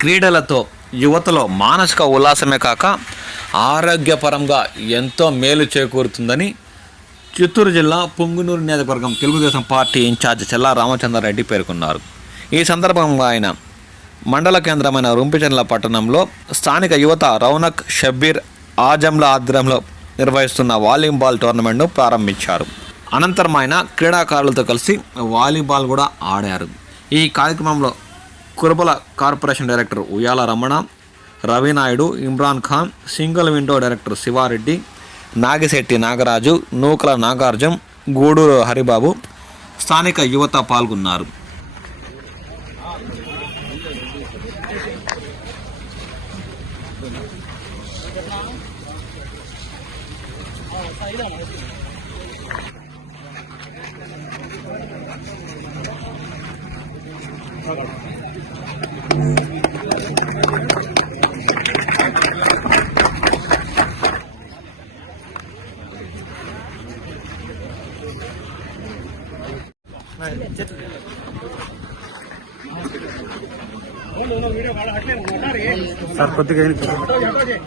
క్రీడలతో యువతలో మానసిక ఉల్లాసమే కాక ఆరోగ్యపరంగా ఎంతో మేలు చేకూరుతుందని చిత్తూరు జిల్లా పుంగునూరు నియోజకవర్గం తెలుగుదేశం పార్టీ ఇన్ఛార్జ్ చెల్లా రామచంద్రారెడ్డి పేర్కొన్నారు. ఈ సందర్భంగా ఆయన మండల కేంద్రమైన రుంపిచెర్ల పట్టణంలో స్థానిక యువత రౌనక్ షబ్బీర్ ఆజంల ఆధ్వర్యంలో నిర్వహిస్తున్న వాలీబాల్ టోర్నమెంట్ను ప్రారంభించారు. అనంతరం ఆయన క్రీడాకారులతో కలిసి వాలీబాల్ కూడా ఆడారు. ఈ కార్యక్రమంలో కురబల corporation director Uyyala Ramana, Ravi Naidu, Imran Khan, single window director Siva Reddy, Nagisetty Nagaraju, Nookala Nagarjuna, Gudur Haribabu, స్థానిక యువత పాల్గొన్నారు. సార్ కొద్దిగా కదా